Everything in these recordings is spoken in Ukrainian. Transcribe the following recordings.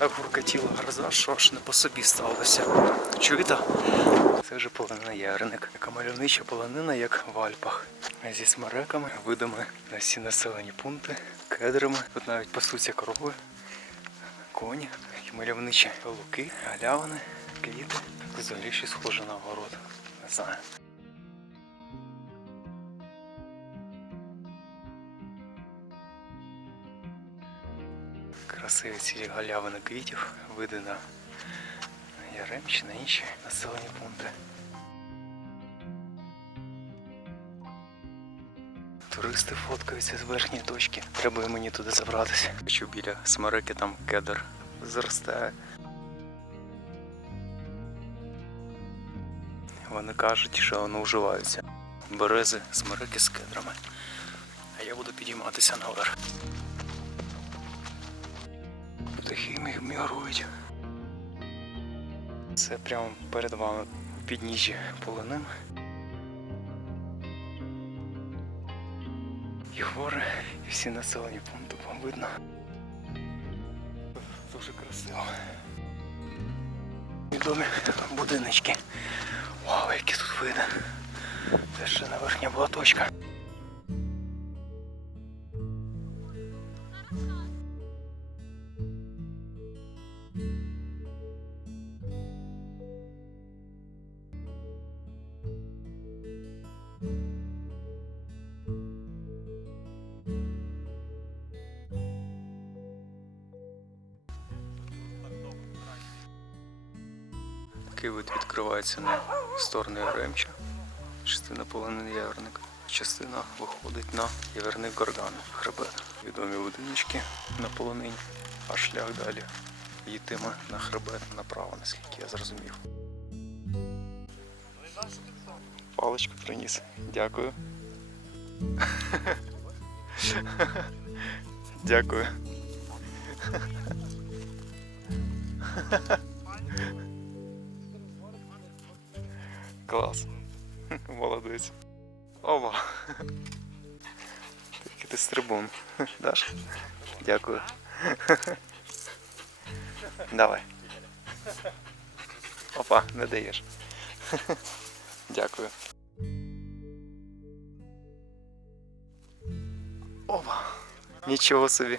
Так гуркотіла гроза, що аж не по собі сталося. Чуєте? Це вже полонина ярник. Яка мальовнича полонина, як в Альпах. Зі смереками, видами на всі населені пункти, кедрами. Тут навіть пасуться корови, коні, і мальовничі луки, галявини, квіти. Взагалі щось схоже на огород. Не знаю. Красиві ці галявини квітів, види на Яремчі, на інші населені пункти. Туристи фоткаються з верхньої точки. Треба мені туди забратися. Бачу біля смерики там кедр зростає. Вони кажуть, що вони вживаються. Берези, смерики з кедрами. А я буду підійматися наверх. Птахи мі- мігрують. Це прямо перед вами підніжжя полонин. І гори, і всі населені пункти вам видно. Дуже красиво. Відомі будиночки. Вау, які тут види. Це ще не верхня була точка. Вид на сторону Яремча. Частина полонини Яверника. Частина виходить на Яверник Горган, хребет. Відомі будиночки на полонині, а шлях далі йтиме на хребет направо, наскільки я зрозумів. Паличку приніс. Дякую. Дякую. Клас. Молодець. Ова. Такий ти стрибун. Даш? Дякую. Давай. Опа, не даєш. Дякую. Опа. Нічого собі.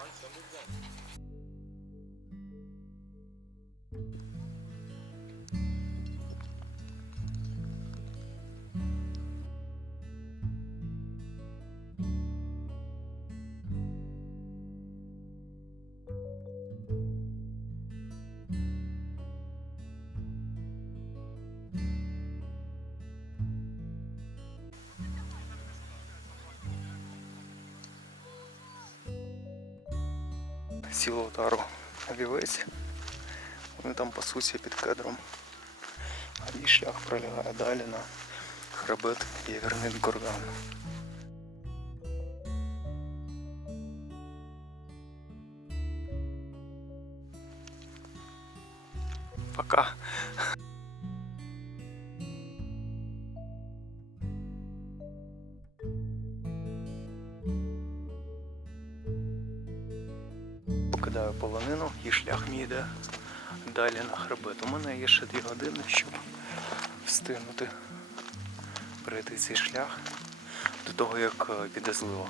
Пасуться під кедром. Її шлях пролягає далі на хребет Євернит Горган. Пока. Покидаю полонину і шлях мій йде далі на хребет. У мене є ще дві години, щоб встигнути пройти цей шлях до того, як е, піде злива.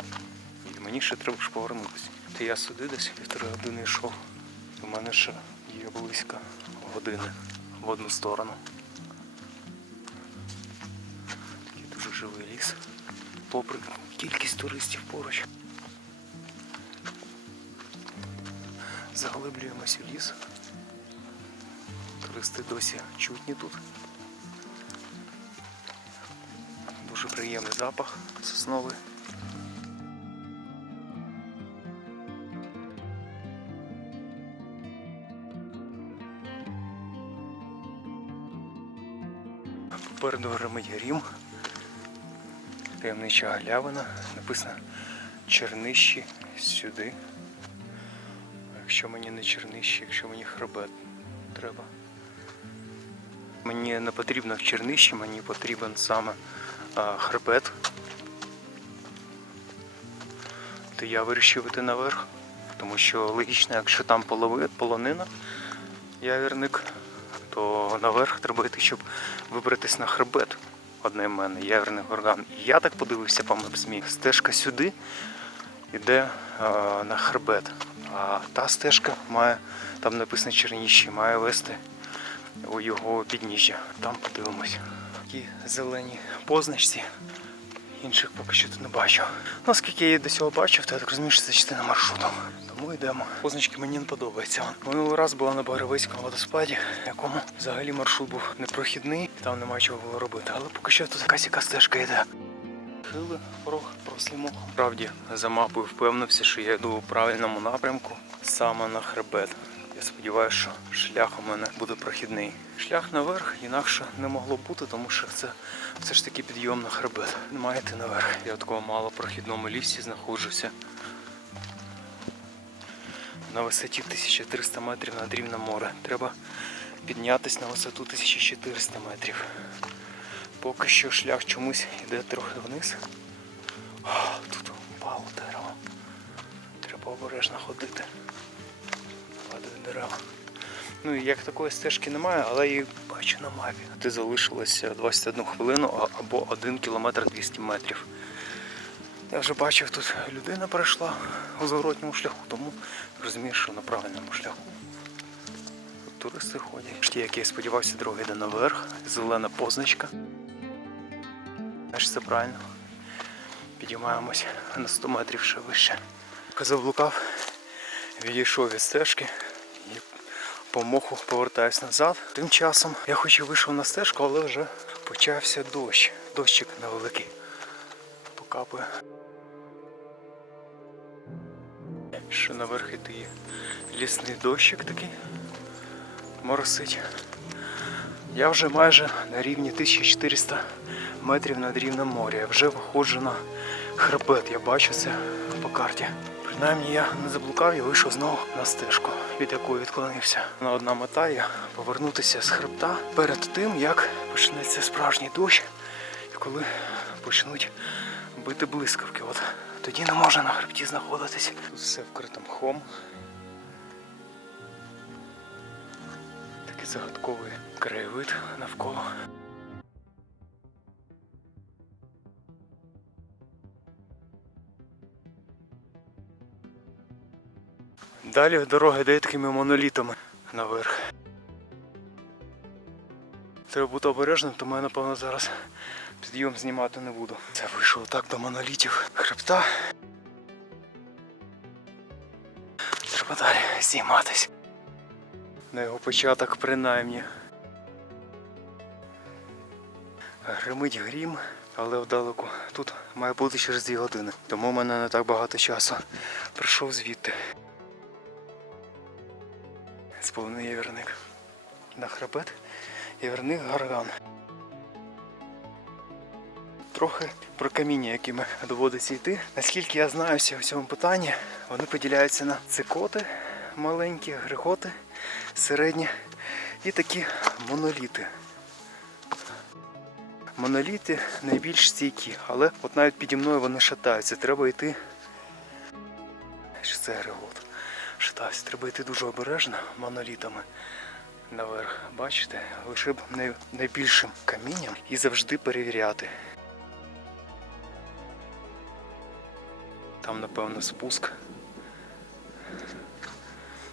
І мені ще треба ж повернутися. То я сюди десь півтори години йшов. У мене ще є близько години в одну сторону. Такий дуже живий ліс. Попри кількість туристів поруч. Заглиблюємося в ліс. Туристи досі чутні тут. Дуже приємний запах сосновий. Попереду гримить рім. Таємнича галявина. Написано Чернищі сюди. Якщо мені не чернищі, якщо мені хребет треба. Мені не потрібно в чернищі, мені потрібен саме хребет. То я вирішив іти наверх. Тому що логічно, якщо там полонина, явірник, то наверх треба йти, щоб вибратись на хребет одноіменний явірний орган. І я так подивився по МСМІ. Стежка сюди йде на хребет. А та стежка має, там написано Черніщі, має вести у його підніжжя. Там подивимось. Такі зелені позначці. Інших поки що тут не бачу. Оскільки я до цього бачив, то я так розумію, що це частина маршруту. Тому йдемо. Позначки мені не подобаються. Минулий раз була на Багровицькому водоспаді, в якому взагалі маршрут був непрохідний, там нема чого було робити. Але поки що тут якась яка стежка йде. Хили, порог, прослімо. Справді, за мапою впевнився, що я йду у правильному напрямку, саме на хребет. Я сподіваюся, що шлях у мене буде прохідний. Шлях наверх інакше не могло бути, тому що це все ж таки підйом на хребет. Немає йти наверх. Я в такому малопрохідному лісі знаходжуся. На висоті 1300 метрів над рівнем моря. Треба піднятися на висоту 1400 метрів. Поки що шлях чомусь йде трохи вниз. О, тут упало дерево. Треба обережно ходити. Дерева. Ну як такої стежки немає, але її бачу на мапі. Ти залишилося 21 хвилину або 1 кілометр 200 метрів. Я вже бачив, тут людина пройшла у зворотньому шляху, тому розумію, що на правильному шляху. Тут туристи ходять. Ті, як я сподівався, дорога йде наверх, зелена позначка. Знаєш, це правильно. Підіймаємось на 100 метрів ще вище. Заблукав, відійшов від стежки по моху повертаюсь назад. Тим часом я хоч і вийшов на стежку, але вже почався дощ. Дощик невеликий. Покапує. Ще наверх іти лісний дощик такий. Моросить. Я вже майже на рівні 1400 метрів над рівнем моря. Я вже виходжу на хребет. Я бачу це по карті. Принаймні я не заблукав і вийшов знову на стежку, від якої відклонився. На одна мета є повернутися з хребта перед тим, як почнеться справжній дощ, і коли почнуть бити блискавки. От тоді не можна на хребті знаходитись. Тут все вкрито мхом. Такий загадковий краєвид навколо. Далі дорога йде такими монолітами наверх. Треба бути обережним, тому я напевно зараз підйом знімати не буду. Це вийшло так до монолітів хребта. Треба далі зніматись. На його початок принаймні. Гримить грім, але вдалеку. Тут має бути через 2 години. Тому в мене не так багато часу. Прийшов звідти. Сповний явірник. На хребет явірник гарган. Трохи про каміння, якими доводиться йти. Наскільки я знаюся в цьому питанні, вони поділяються на цикоти маленькі, грихоти, середні і такі моноліти. Моноліти найбільш стійкі, але от навіть піді мною вони шатаються. Треба йти. Що це григот? Шатаюся, треба йти дуже обережно монолітами наверх. Бачите, лише б найбільшим камінням і завжди перевіряти. Там, напевно, спуск.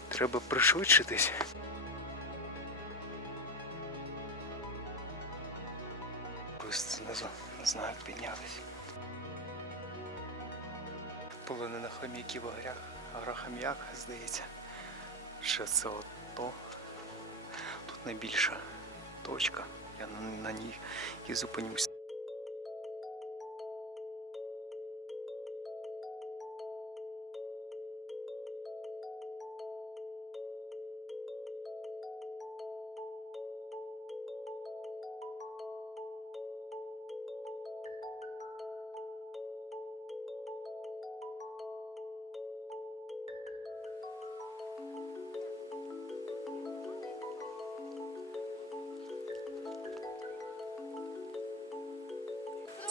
Треба пришвидшитись. Ось знизу не знаю, як піднятися. Полонина хом'яків у горях, агрохом'як, здається. Що це от то. Тут найбільша точка. Я на, ній і зупинюсь.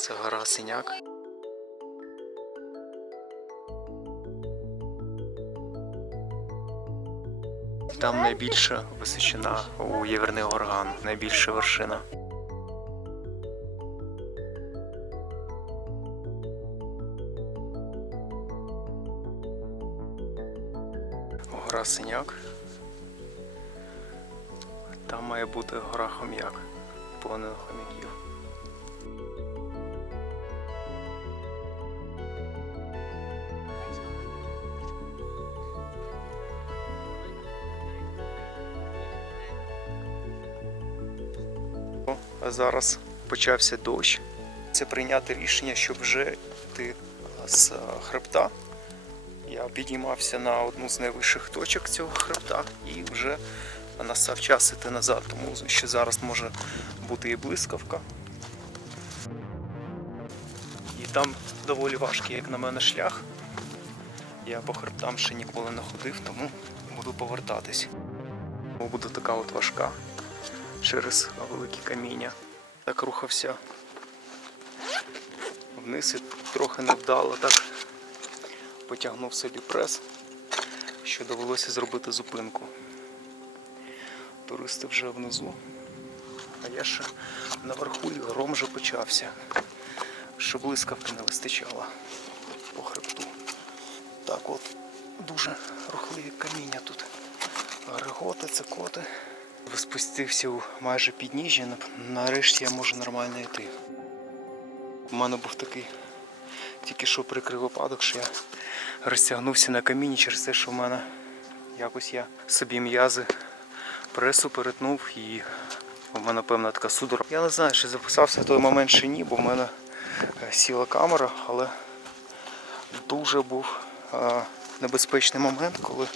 Це гора Синяк. Там найбільша височина у Єверний Горган, найбільша вершина. Гора Синяк. Там має бути гора Хом'як. Полонина хом'яків. Зараз почався дощ. Це прийняти рішення, щоб вже йти з хребта. Я підіймався на одну з найвищих точок цього хребта і вже настав час іти назад, тому що зараз може бути і блискавка. І там доволі важкий, як на мене, шлях. Я по хребтам ще ніколи не ходив, тому буду повертатись. Буде така от важка через великі каміння. Так рухався вниз і трохи невдало так потягнув собі прес, що довелося зробити зупинку. Туристи вже внизу, а я ще наверху і гром вже почався, що блискавки не вистачало по хребту. Так от дуже рухливі каміння тут. Григоти, цикоти. Спустився майже підніжжя, нарешті я можу нормально йти. У мене був такий тільки що прикрив випадок, що я розтягнувся на камінні через те, що в мене якось я собі м'язи пресу перетнув і в мене певна така судорога. Я не знаю, чи записався в той момент чи ні, бо в мене е, сіла камера, але дуже був е, небезпечний момент, коли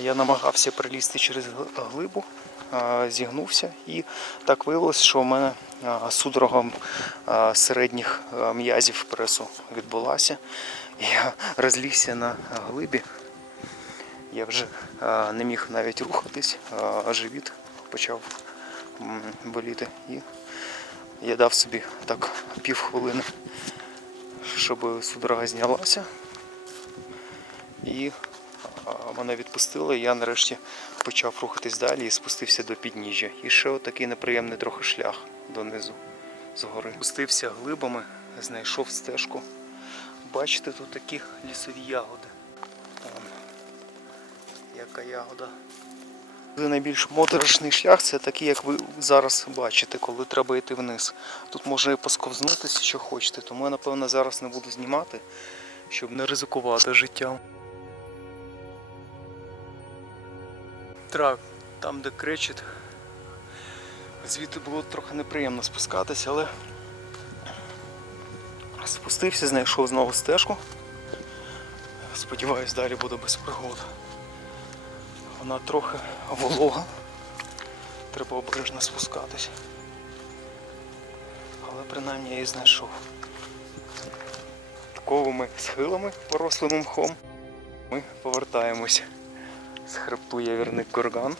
я намагався прилізти через глибу, зігнувся і так виявилося, що в мене судорога середніх м'язів пресу відбулася. Я розлігся на глибі. Я вже не міг навіть рухатись, а живіт почав боліти. І я дав собі так півхвилини, щоб судорога знялася. І мене відпустили, я нарешті почав рухатись далі і спустився до підніжжя. І ще отакий неприємний трохи шлях донизу згори. Спустився глибами, знайшов стежку. Бачите, тут такі лісові ягоди. Вон, яка ягода. Найбільш моторошний шлях це такий, як ви зараз бачите, коли треба йти вниз. Тут може і посковзнутися, що хочете, тому я напевно зараз не буду знімати, щоб не ризикувати життям. Так, там де кречет, звідти було трохи неприємно спускатися, але спустився, знайшов знову стежку. Сподіваюсь, далі буде без пригод. Вона трохи волога. Треба обережно спускатись. Але принаймні я її знайшов. Таковими схилами, порослими мхом, ми повертаємось з хребту Явірник Горган.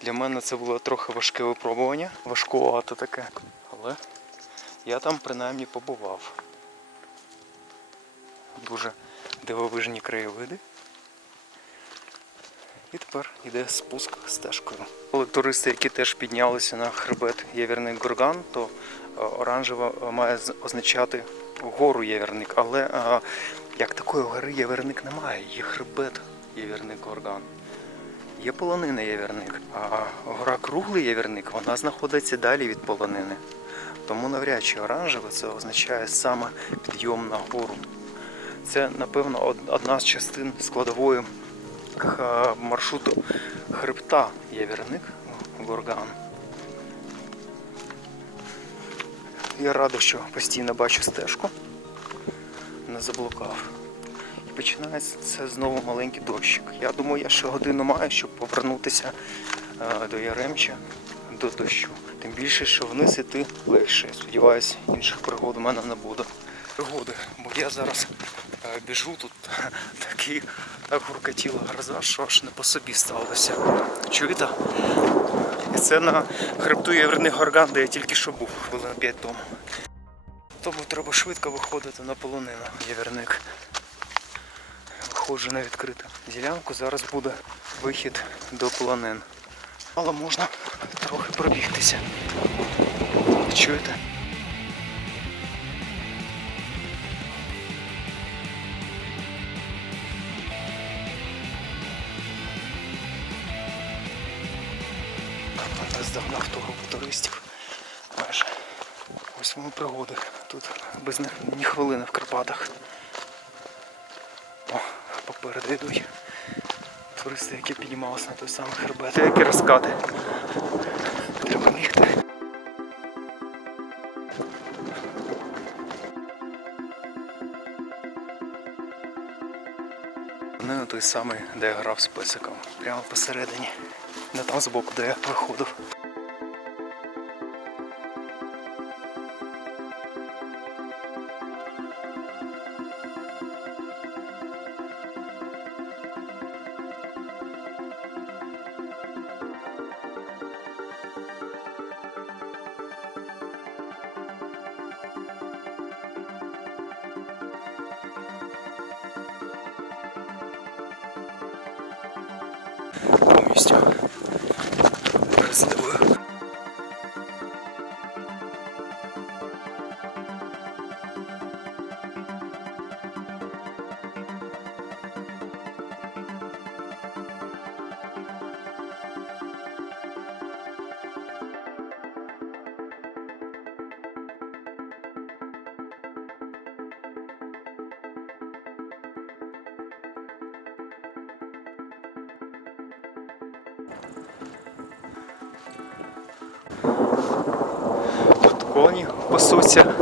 Для мене це було трохи важке випробування, важкувато таке, але я там принаймні побував. Дуже дивовижні краєвиди. І тепер йде спуск стежкою. Коли туристи, які теж піднялися на хребет Євірник Горган, то е, оранжева е, має означати гору Євірник, але е, як такої гори Євірник немає, є хребет Євірник Горган. Є полонина Євірник, а гора Круглий Євірник вона знаходиться далі від полонини. Тому навряд чи оранжеве це означає саме підйом на гору. Це, напевно, одна з частин складової маршруту хребта Євірник Горган. Я радий, що постійно бачу стежку, не заблукав. І починається знову маленький дощик. Я думаю, я ще годину маю, щоб повернутися е, до Яремча, до дощу. Тим більше, що вниз іти легше. Сподіваюсь, інших пригод у мене не буде. Пригоди, бо я зараз е, біжу тут такий так гуркотіла гроза, що аж не по собі сталося. Чуєте? Це на хребту Єврених Горган, де я тільки що був, хвилин 5 тому. Тому треба швидко виходити на полонину, Єверник. виходжу на відкриту ділянку. Зараз буде вихід до полонин. Але можна трохи пробігтися. Чуєте? Без них ні хвилини в Карпатах. О, попереду йдуть. Туристи, які піднімалися на той самий хребет. Які розкати. Треба бігти. Ну, той самий, де я грав з песиком. Прямо посередині. Не там збоку, де я виходив. Повністю розливою. Пасуться.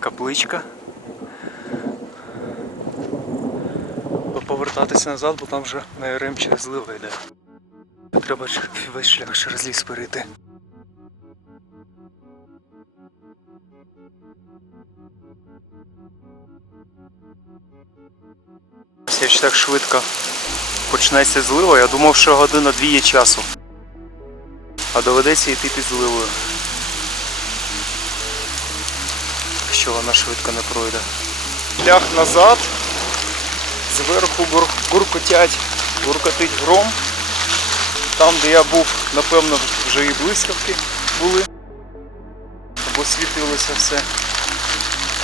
Капличка. Повертатися назад, бо там вже Ярем через злива йде. Треба весь шлях через ліс перейти. Я ж так швидко почнеться злива, я думав, що година дві є часу. А доведеться йти під зливою. Якщо вона швидко не пройде. Шлях назад. Зверху гуркотять, гуркотить гром. Там, де я був, напевно, вже і блискавки були. Або світилося все.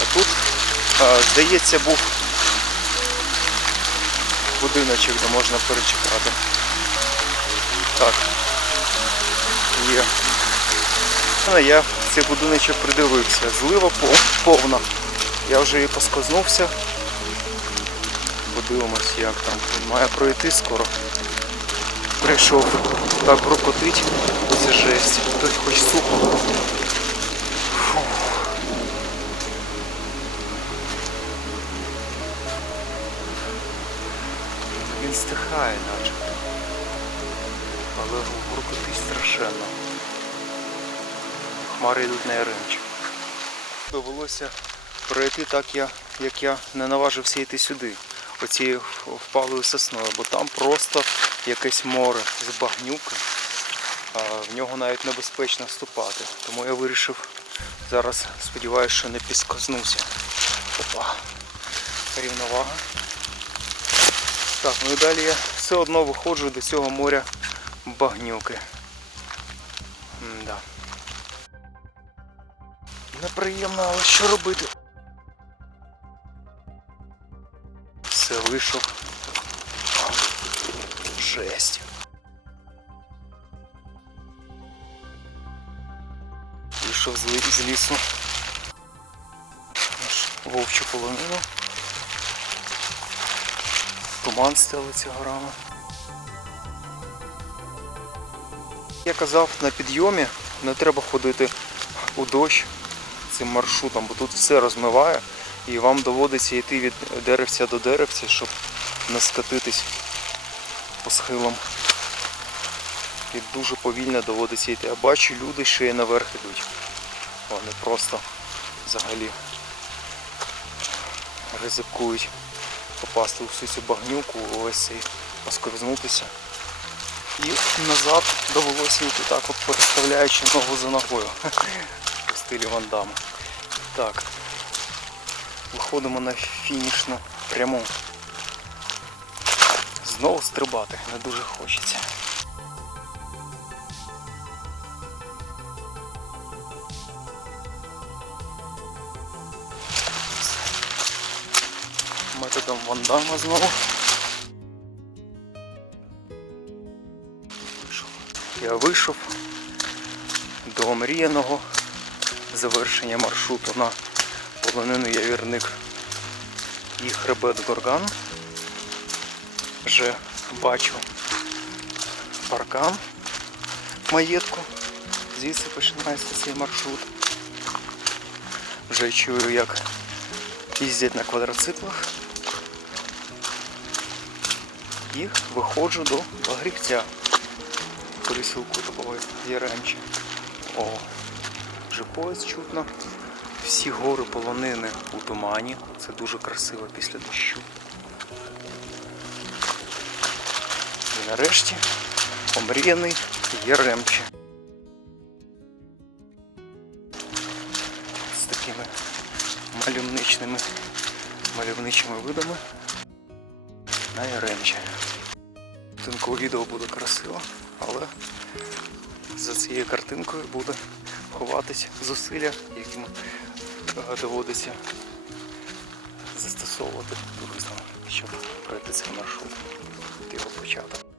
А тут, здається, був будиночок, де можна перечекати. Так. Є. А я цей будиночок придивився. Злива повна. Я вже і поскознувся. Подивимось, як там. Має пройти скоро. Прийшов. Так прокотить. Це жесть. Тут хоч сухо. Він стихає начебто. Але гуркотить страшенно. Хмари йдуть на Яремчик. Довелося пройти так, я, як я не наважився йти сюди, оцією впалою сосною, бо там просто якесь море з багнюка. А в нього навіть небезпечно вступати. Тому я вирішив зараз, сподіваюся, що не підскознуся. Опа. Рівновага. Так, ну і далі я все одно виходжу до цього моря багнюки. Да. Неприємно, але що робити? Все вийшов. Жесть. Вийшов з, лісу. Аж Вовчу полонину. Туман стелиться горами. Я казав, на підйомі не треба ходити у дощ цим маршрутом, бо тут все розмиває і вам доводиться йти від деревця до деревця, щоб не скатитись по схилам. І дуже повільно доводиться йти. Я бачу, люди ще й наверх ідуть. Вони просто взагалі ризикують попасти у всю цю багнюку, ось цей посковзнутися. І назад довелося йти так, от переставляючи ногу за ногою. У стилі Ван Дамма. Так. Виходимо на фінішну пряму. Знову стрибати не дуже хочеться. Методом вандама знову. Я вийшов до омріяного завершення маршруту на полонину Явірник і хребет Горган. Вже бачу паркан маєтку. Звідси починається цей маршрут. Вже чую, як їздять на квадроциклах. І виходжу до Багрівця пересілку такого Яремча. О, вже поїзд чутно. Всі гори полонини у тумані. Це дуже красиво після дощу. І нарешті омріяний Яремче. З такими мальовничними, мальовничими видами на Яремче. Картинку відео буде красиво, але за цією картинкою буде ховатись зусилля, яким е, доводиться застосовувати туристам, щоб пройти цей маршрут. От Його початок.